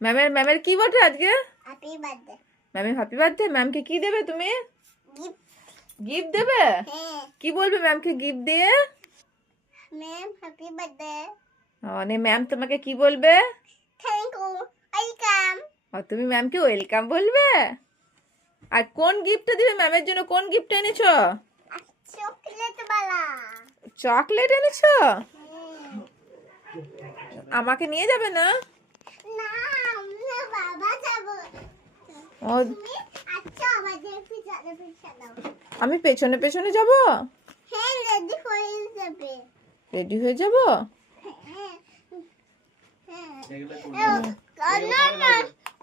ম্যামের ম্যামের কি বটে আজকে? Happy birthday. ম্যামের হ্যাপি বার্থডে। ম্যামকে কি দেবে তুমি? গিফট। গিফট দেবে? হ্যাঁ। কি বলবে ম্যামকে গিফট দিয়ে? Ma'am happy birthday. মানে ম্যাম তোমাকে কি বলবে? Thank you, welcome. আর তুমি ম্যামকে ওয়েলকাম বলবে? আর কোন গিফটটা দিবে ম্যামের জন্য? কোন গিফট এনেছো? চকলেট বালা। চকলেট এনেছো? আমাকে নিয়ে যাবে না? না, আমরা বাবা যাব। ও, তুমি আচ্ছা আমাদের পিছনে দাও। আমি পেছনে পেছনে যাব? হ্যাঁ, রেডি হয়ে যাবে। রেডি হয়ে যাব? হ্যাঁ।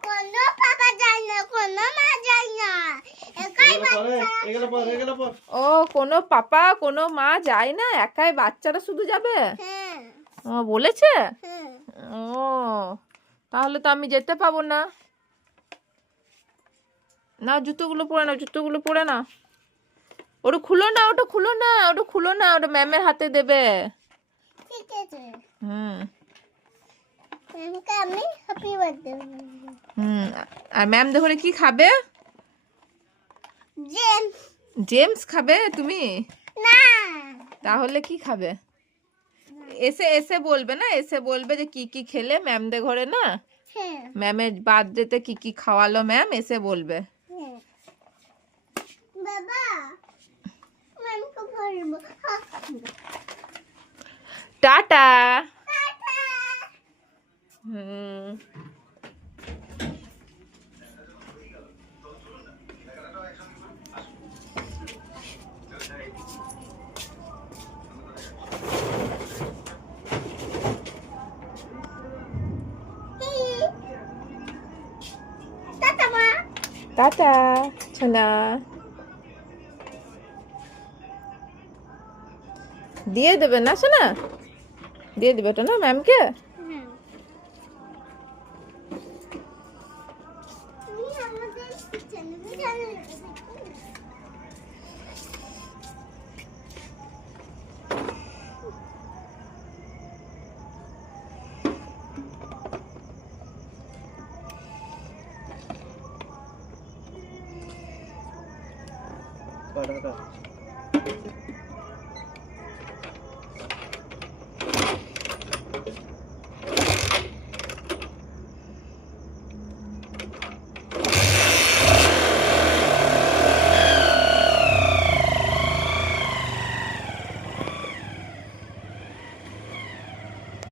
কোনো পাপা যায় না, কোনো মা যায় না, একাই বাচ্চারা। ও, কোনো পাপা কোনো মা যায় না, একাই বাচ্চারা শুধু যাবে? হ্যাঁ। ও বলেছে? হ্যাঁ। ও, তাহলে তো আমি যেতে পাবো না। না, জুতোগুলো পরে না, জুতোগুলো পরে না। ওটা খুলো না, ওটা খুলো না, ওটা খুলো না, ওটা ম্যামের হাতে দেবে। ঠিক আছে। হুম ম্যামকে আমি হ্যাপি বার্থডে হুম। আর ম্যাম দেখে কি খাবে? জেমস। জেমস খাবে তুমি? না। তাহলে কি খাবে? এসে এসে বলবে না, এসে বলবে যে কি কি খেলে ম্যামদের ঘরে না। হ্যাঁ। ম্যামের বার্থডেতে কি কি খাওয়ালো ম্যাম, এসে বলবে। হ্যাঁ। বাবা, ম্যামকে বলবো। টাটা। টাটা। হুম। টাটা মা। টাটা সোনা। দিয়ে দেবে না সোনা? দিয়ে দেবে তো না ম্যামকে? তুমি আমাদের পিছনে Para,